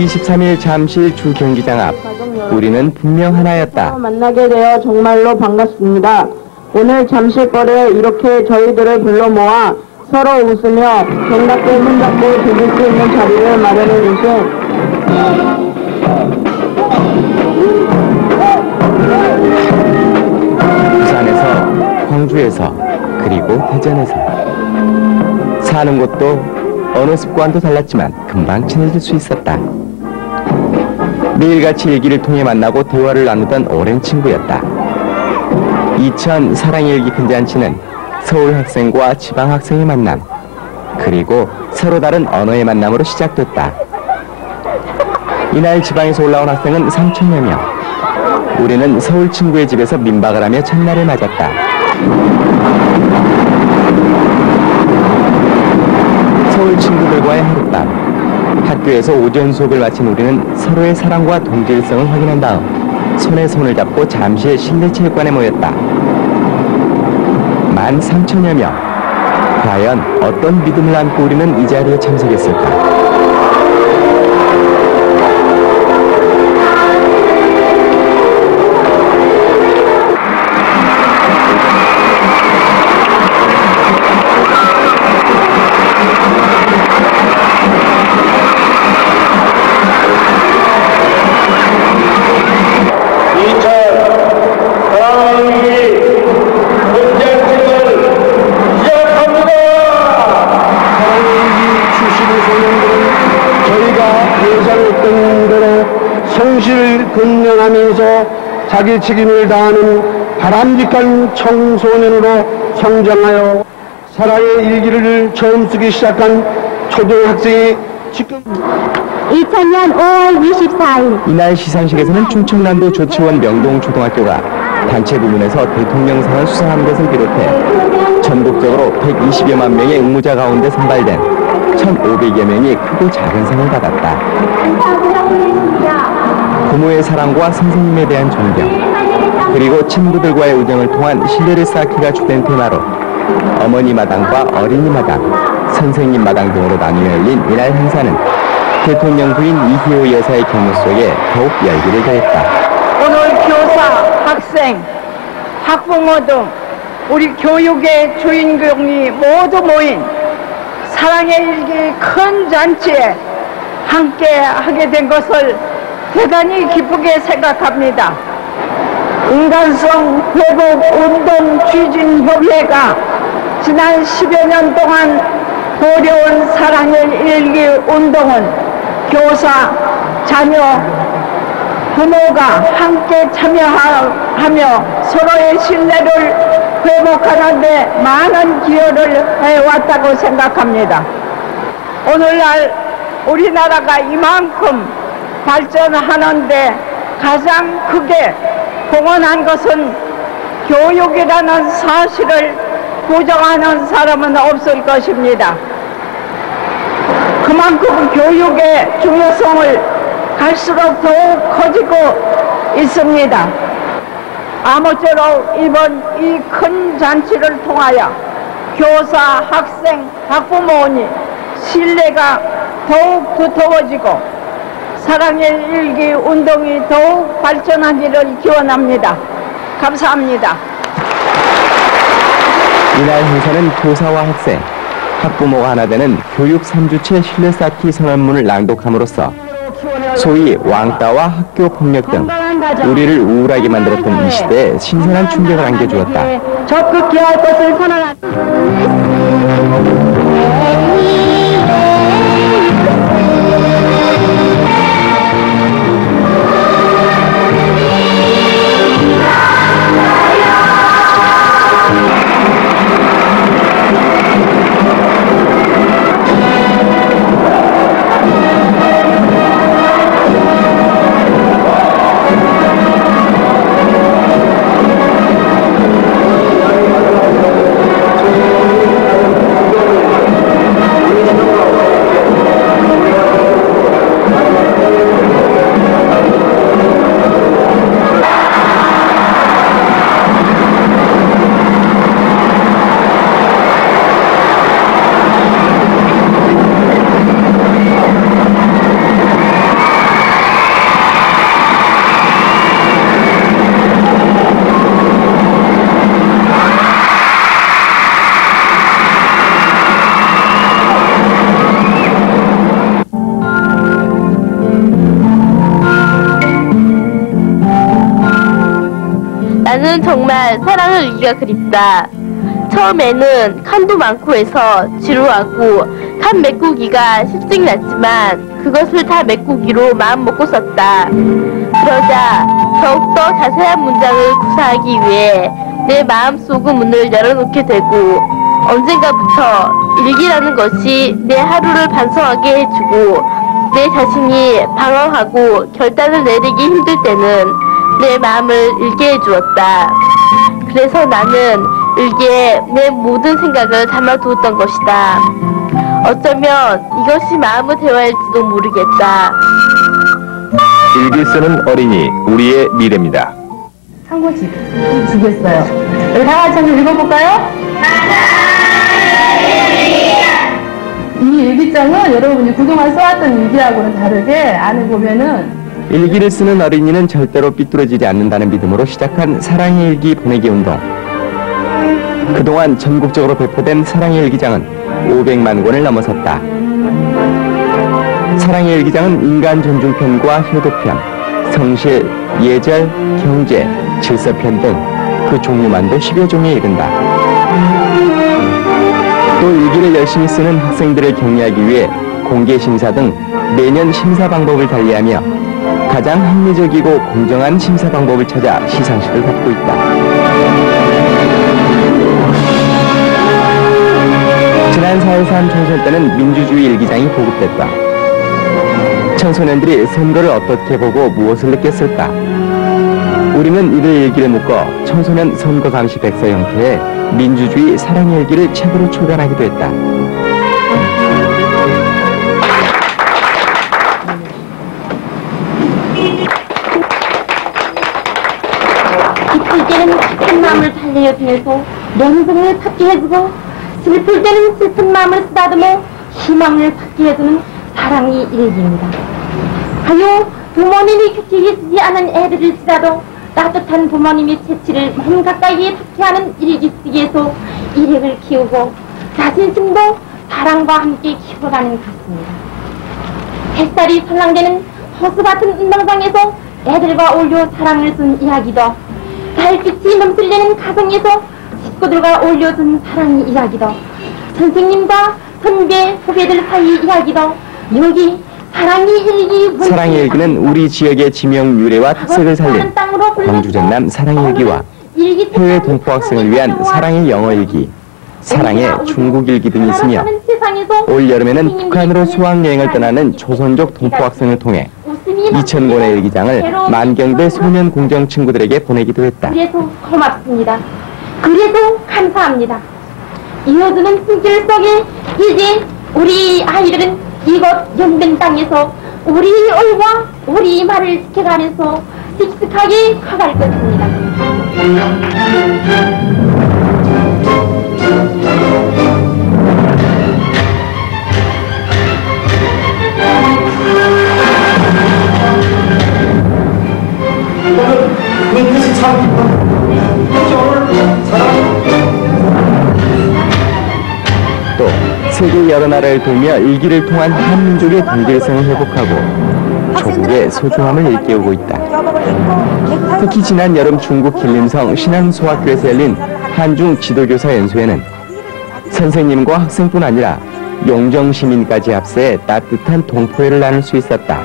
5월 23일 잠실 주 경기장 앞 우리는 분명 하나였다. 만나게 되어 정말로 반갑습니다. 오늘 잠실거리에 이렇게 저희들을 불러 모아 서로 웃으며 정답게 손잡고 즐길 수 있는 자리를 마련해 주신 부산에서, 광주에서, 그리고 대전에서 사는 곳도 어느 습관도 달랐지만 금방 친해질 수 있었다. 매일같이 일기를 통해 만나고 대화를 나누던 오랜 친구였다. 2000 사랑의 일기 큰 잔치는 서울 학생과 지방 학생의 만남, 그리고 서로 다른 언어의 만남으로 시작됐다. 이날 지방에서 올라온 학생은 3천여 명. 우리는 서울 친구의 집에서 민박을 하며 첫날을 맞았다. 서울 친구들과의 하룻밤. 학교에서 오전 수업을 마친 우리는 서로의 사랑과 동질성을 확인한 다음 손에 손을 잡고 잠시의 실내체육관에 모였다. 13,000여 명. 과연 어떤 믿음을 안고 우리는 이 자리에 참석했을까? 성실을 근면하면서 자기 책임을 다하는 바람직한 청소년으로 성장하여 사랑의 일기를 처음 쓰기 시작한 초등학생이 지금 2000년 5월 24일 이날 시상식에서는 충청남도 조치원 명동초등학교가 단체 부문에서 대통령 상을 수상한 것을 비롯해 전국적으로 120여만 명의 응모자 가운데 선발된 1,500여 명이 크고 작은 상을 받았다. 부모의 사랑과 선생님에 대한 존경, 그리고 친구들과의 우정을 통한 신뢰를 쌓기가 주된 테마로 어머니 마당과 어린이 마당, 선생님 마당 등으로 나뉘어 열린 이날 행사는 대통령 부인 이희호 여사의 경로 속에 더욱 열기를 더했다. 오늘 교사, 학생, 학부모 등 우리 교육의 주인공이 모두 모인 사랑의 일기 큰 잔치에 함께 하게 된 것을 대단히 기쁘게 생각합니다. 인간성 회복 운동 추진협의회가 지난 10여 년 동안 보려온 사랑의 일기 운동은 교사, 자녀, 부모가 함께 참여하며 서로의 신뢰를 회복하는 데 많은 기여를 해왔다고 생각합니다. 오늘날 우리나라가 이만큼 발전하는데 가장 크게 공헌한 것은 교육이라는 사실을 부정하는 사람은 없을 것입니다. 그만큼 교육의 중요성을 갈수록 더욱 커지고 있습니다. 아무쪼록 이번 이 큰 잔치를 통하여 교사, 학생, 학부모니 신뢰가 더욱 두터워지고 사랑의 일기 운동이 더욱 발전하기를 기원합니다. 감사합니다. 이날 행사는 교사와 학생, 학부모가 하나 되는 교육 3주체 신뢰 쌓기 선언문을 낭독함으로써 소위 왕따와 학교 폭력 등 우리를 우울하게 만들었던 이 시대에 신선한 충격을 안겨주었다. 적극 기할 것을 선언합니다. 나는 정말 사랑의 일기가 그립다. 처음에는 칸도 많고 해서 지루하고 칸 메꾸기가 실증이 났지만 그것을 다 메꾸기로 마음먹고 썼다. 그러자 더욱더 자세한 문장을 구사하기 위해 내 마음속의 문을 열어놓게 되고 언젠가부터 일기라는 것이 내 하루를 반성하게 해주고 내 자신이 방황하고 결단을 내리기 힘들 때는 내 마음을 일기해 주었다. 그래서 나는 일기에 내 모든 생각을 담아두었던 것이다. 어쩌면 이것이 마음의 대화일지도 모르겠다. 일기 쓰는 어린이, 우리의 미래입니다. 한 권씩 주겠어요. 우리 다 같이 한번 읽어볼까요? 이 일기장은 여러분이 그동안 써왔던 일기하고는 다르게 안에 보면은 일기를 쓰는 어린이는 절대로 삐뚤어지지 않는다는 믿음으로 시작한 사랑의 일기 보내기 운동. 그동안 전국적으로 배포된 사랑의 일기장은 500만 권을 넘어섰다. 사랑의 일기장은 인간 존중편과 효도편, 성실, 예절, 경제, 질서편 등 그 종류만도 10여 종에 이른다. 또 일기를 열심히 쓰는 학생들을 격려하기 위해 공개 심사 등 매년 심사 방법을 달리하며 가장 합리적이고 공정한 심사 방법을 찾아 시상식을 받고 있다. 지난 4.3 총선 때는 민주주의 일기장이 보급됐다. 청소년들이 선거를 어떻게 보고 무엇을 느꼈을까? 우리는 이들 일기를 묶어 청소년 선거 감시 백서 형태의 민주주의 사랑의 일기를 책으로 출간하기도 했다. 기쁠 때는 착한 마음을 달래어 주면서 명성을 받게 해주고 슬플 때는 슬픈 마음을 쓰다듬어 희망을 받게 해주는 사랑의 일기입니다. 하여 부모님이 곁에 계시지 않은 애들일지라도 따뜻한 부모님의 채취를 몸 가까이에 닿게 하는 일기 쓰기에서 일획을 키우고 자신심도 사랑과 함께 키워가는 것입니다. 햇살이 설랑되는 호수 같은 운동장에서 애들과 어울려 사랑을 쓴 이야기도, 달빛이 넘실대는 가정에서 식구들과 어울려준 사랑의 이야기도, 선생님과 선배, 후배들 사이 이야기도, 여기 사랑의 일기. 사랑의 일기는 우리 지역의 지명 유래와 특색을 살린 광주 전남 사랑의 일기와 해외 동포 학생을 위한 사랑의 영어 일기, 사랑의 중국 일기 등이 있으며 올 여름에는 북한으로 수학여행을 떠나는 조선족 동포 학생을 통해 2,000권의 일기장을 만경대 소년 공정 친구들에게 보내기도 했다. 그래서 고맙습니다. 그래서 감사합니다. 이어주는 숨길 속에 이제 우리 아이들은 이곳 연변 땅에서 우리 얼과 우리 말을 지켜가면서 씩씩하게 커갈 것입니다. 또 세계 여러 나라를 돌며 일기를 통한 한민족의 단결성을 회복하고 조국의 소중함을 일깨우고 있다. 특히 지난 여름 중국 길림성 신안소학교에서 열린 한중 지도교사 연수회는 선생님과 학생뿐 아니라 용정 시민까지 합세해 따뜻한 동포회를 나눌 수 있었다.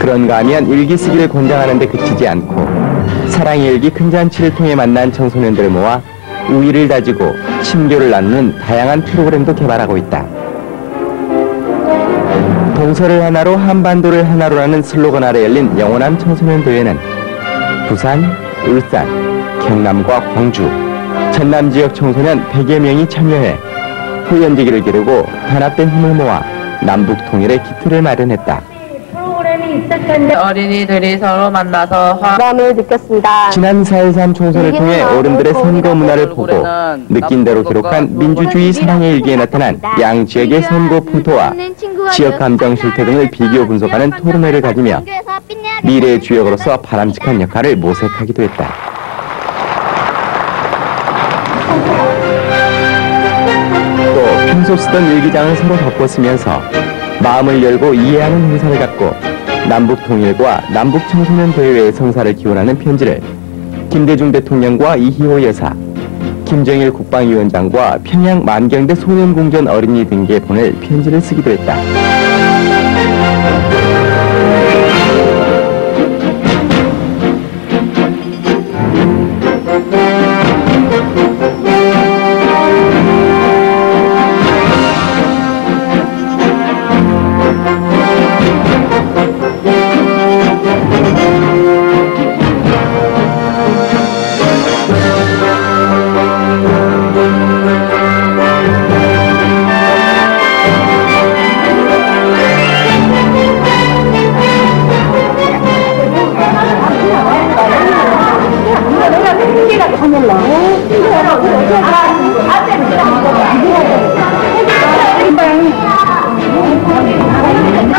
그런가 하면 일기 쓰기를 권장하는데 그치지 않고 사랑의 일기 큰 잔치를 통해 만난 청소년들을 모아 우위를 다지고 친교를 나누는 다양한 프로그램도 개발하고 있다. 동서를 하나로 한반도를 하나로라는 슬로건 아래 열린 영원함 청소년 대회는 부산, 울산, 경남과 광주, 전남 지역 청소년 100여 명이 참여해 호연지기를 기르고 단합된 힘을 모아 남북 통일의 기틀을 마련했다. 어린이들이 서로 만나서 마음을 느꼈습니다. 지난 4.13 총선을 통해 어른들의 선거 문화를 보고 느낀 대로 기록한 민주주의 사랑의 일기에 나타난 양 지역의 선거 풍토와 지역 감정 실태 등을 비교 분석하는 토론회를 가지며 미래의 주역으로서 바람직한 역할을 모색하기도 했다. 또 평소 쓰던 일기장을 서로 바꿔 쓰면서 마음을 열고 이해하는 행사를 갖고 남북 통일과 남북 청소년 대회의 성사를 기원하는 편지를 김대중 대통령과 이희호 여사, 김정일 국방위원장과 평양 만경대 소년공전 어린이 등에게 보낼 편지를 쓰기도 했다.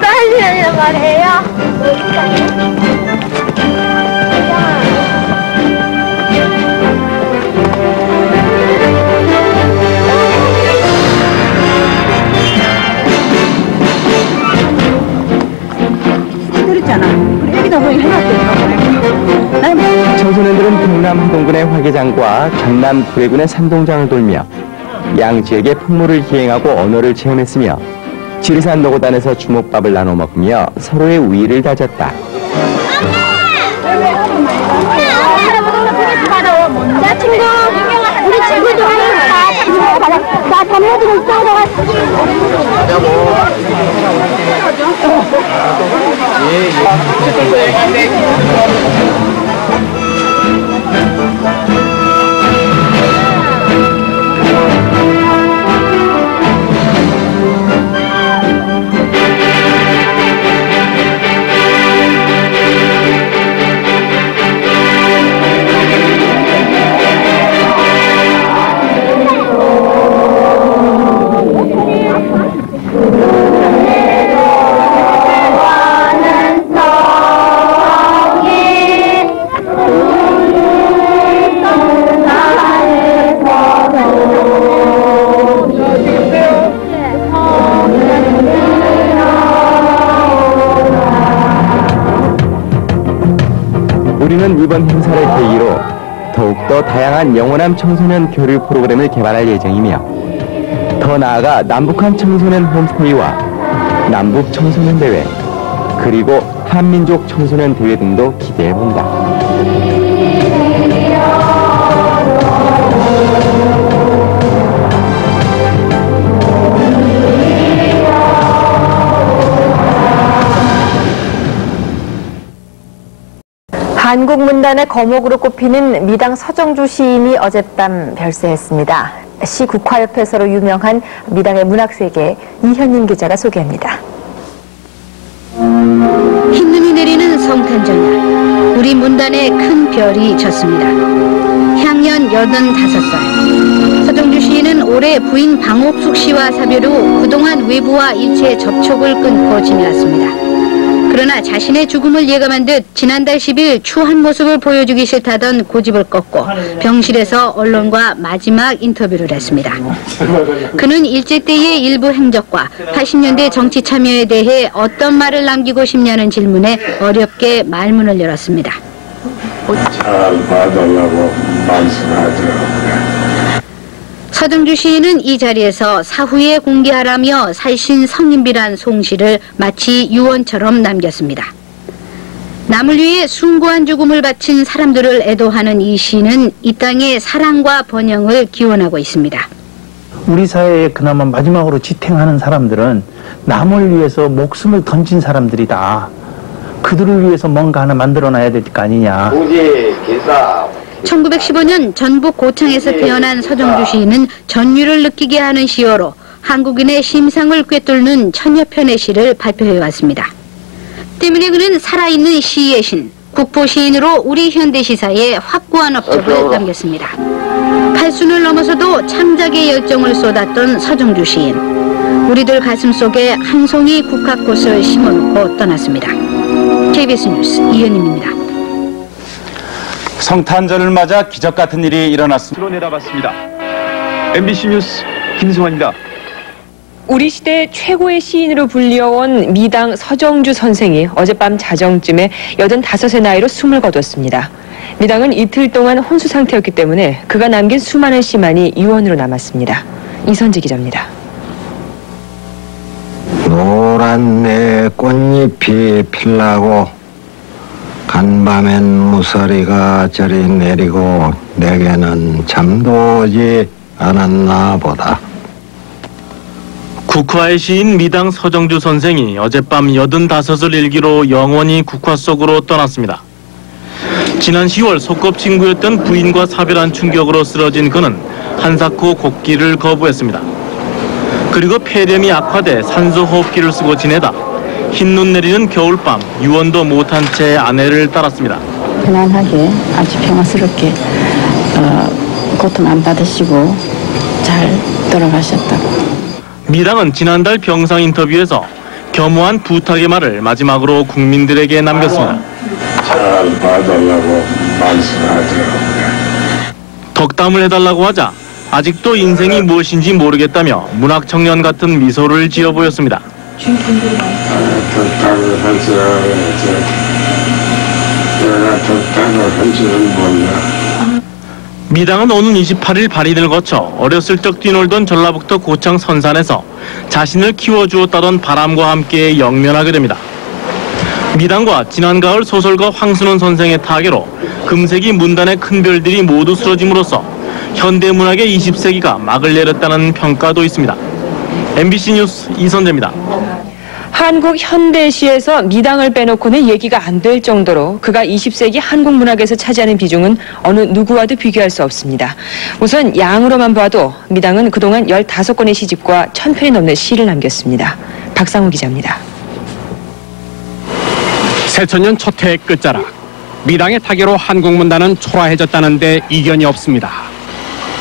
사인이라는 말이에요. 청소년들은 경남 하동군의 화개장과 전남 구례군의 산동장을 돌며 양 지역의 풍물을 기행하고 언어를 체험했으며 지리산 노고단에서 주먹밥을 나눠 먹으며 서로의 우위를 다졌다. 자, 친구, 우리 친구들 나 단무지를 썰어왔어. 우리는 이번 행사를 계기로 더욱더 다양한 영원함 청소년 교류 프로그램을 개발할 예정이며 더 나아가 남북한 청소년 홈스테이와 남북 청소년 대회 그리고 한민족 청소년 대회 등도 기대해본다. 한국문단의 거목으로 꼽히는 미당 서정주 시인이 어젯밤 별세했습니다. 시 국화협회서로 유명한 미당의 문학세계 이현님 기자가 소개합니다. 흰눈이 내리는 성탄절날 우리 문단에 큰 별이 졌습니다. 향년 85살. 서정주 시인은 올해 부인 방옥숙 씨와 사별후 그동안 외부와 일체 접촉을 끊고 지내왔습니다. 그러나 자신의 죽음을 예감한 듯 지난달 10일 추한 모습을 보여주기 싫다던 고집을 꺾고 병실에서 언론과 마지막 인터뷰를 했습니다. 그는 일제 때의 일부 행적과 80년대 정치 참여에 대해 어떤 말을 남기고 싶냐는 질문에 어렵게 말문을 열었습니다. 잘 봐달라고 말씀하더라고요. 서정주 시인은 이 자리에서 사후에 공개하라며 살신 성인비란 송시를 마치 유언처럼 남겼습니다. 남을 위해 숭고한 죽음을 바친 사람들을 애도하는 이 시는 이 땅의 사랑과 번영을 기원하고 있습니다. 우리 사회에 그나마 마지막으로 지탱하는 사람들은 남을 위해서 목숨을 던진 사람들이다. 그들을 위해서 뭔가 하나 만들어놔야 될 거 아니냐. 1915년 전북 고창에서 태어난 서정주 시인은 전율을 느끼게 하는 시어로 한국인의 심상을 꿰뚫는 천여 편의 시를 발표해왔습니다. 때문에 그는 살아있는 시의 신, 국보시인으로 우리 현대시사에 확고한 업적을 남겼습니다. 팔순을 넘어서도 창작의 열정을 쏟았던 서정주 시인. 우리들 가슴 속에 한 송이 국화꽃을 심어놓고 떠났습니다. KBS 뉴스 이현임입니다. 성탄절을 맞아 기적 같은 일이 일어났습니다. 내다봤습니다. MBC 뉴스 김승환입니다. 우리 시대 최고의 시인으로 불리어온 미당 서정주 선생이 어젯밤 자정쯤에 85의 나이로 숨을 거뒀습니다. 미당은 이틀 동안 혼수 상태였기 때문에 그가 남긴 수많은 시만이 유언으로 남았습니다. 이선재 기자입니다. 노란 내 꽃잎이 필라고 간밤엔 무서리가 저리 내리고 내게는 잠도 오지 않았나 보다. 국화의 시인 미당 서정주 선생이 어젯밤 85을 일기로 영원히 국화 속으로 떠났습니다. 지난 10월 소꿉친구였던 부인과 사별한 충격으로 쓰러진 그는 한사코 곡기를 거부했습니다. 그리고 폐렴이 악화돼 산소호흡기를 쓰고 지내다 흰눈 내리는 겨울밤 유언도 못한 채 아내를 따랐습니다. 편안하게 아주 평화스럽게 고통 안 받으시고 잘 돌아가셨다고. 미당은 지난달 병상 인터뷰에서 겸허한 부탁의 말을 마지막으로 국민들에게 남겼습니다. 잘 봐달라고 말씀하더라고요. 덕담을 해달라고 하자 아직도 인생이 무엇인지 모르겠다며 문학청년 같은 미소를 지어 보였습니다. 덕담을 할 줄 알아야지. 내가 덕담을 할 줄은 몰라. 미당은 오는 28일 발인을 거쳐 어렸을 적 뛰놀던 전라북도 고창 선산에서 자신을 키워주었다던 바람과 함께 영면하게 됩니다. 미당과 지난 가을 소설가 황순원 선생의 타계로 금세기 문단의 큰 별들이 모두 쓰러짐으로써 현대문학의 20세기가 막을 내렸다는 평가도 있습니다. MBC 뉴스 이선재입니다. 한국 현대시에서 미당을 빼놓고는 얘기가 안 될 정도로 그가 20세기 한국 문학에서 차지하는 비중은 어느 누구와도 비교할 수 없습니다. 우선 양으로만 봐도 미당은 그동안 15권의 시집과 1000편이 넘는 시를 남겼습니다. 박상우 기자입니다. 새천년 첫 해의 끝자락, 미당의 타계로 한국 문단은 초라해졌다는 데 이견이 없습니다.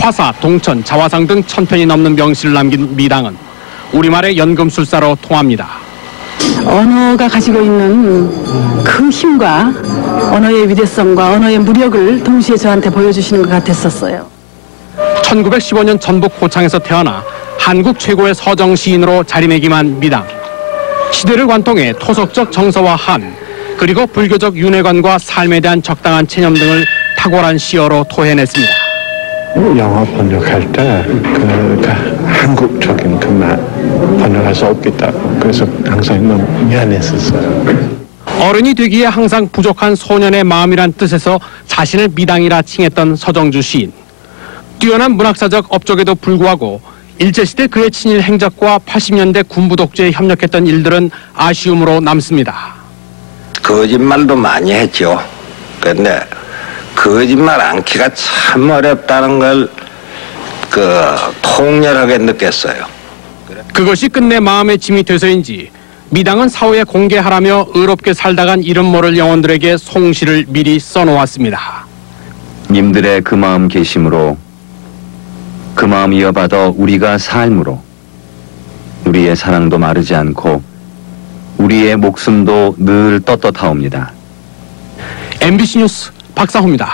화사, 동천, 자화상 등 1000편이 넘는 명시를 남긴 미당은 우리말의 연금술사로 통합니다. 언어가 가지고 있는 그 힘과 언어의 위대성과 언어의 무력을 동시에 저한테 보여주시는 것 같았었어요. 1915년 전북 고창에서 태어나 한국 최고의 서정 시인으로 자리매김한 미당. 시대를 관통해 토속적 정서와 한, 그리고 불교적 윤회관과 삶에 대한 적당한 체념 등을 탁월한 시어로 토해냈습니다. 영어 번역할 때 한국적인 그 말 번역할 수 없겠다고 그래서 항상 너무 미안했었어요. 어른이 되기에 항상 부족한 소년의 마음이란 뜻에서 자신을 미당이라 칭했던 서정주 시인. 뛰어난 문학사적 업적에도 불구하고 일제시대 그의 친일 행적과 80년대 군부 독재에 협력했던 일들은 아쉬움으로 남습니다. 거짓말도 많이 했죠. 근데 거짓말 않기가 참 어렵다는 걸 통렬하게 느꼈어요. 그것이 끝내 마음의 짐이 돼서인지 미당은 사후에 공개하라며 의롭게 살다간 이름 모를 영혼들에게 송시를 미리 써놓았습니다. 님들의 그 마음 계심으로 그 마음 이어받아 우리가 삶으로 우리의 사랑도 마르지 않고 우리의 목숨도 늘 떳떳하옵니다. MBC 뉴스 박상호입니다.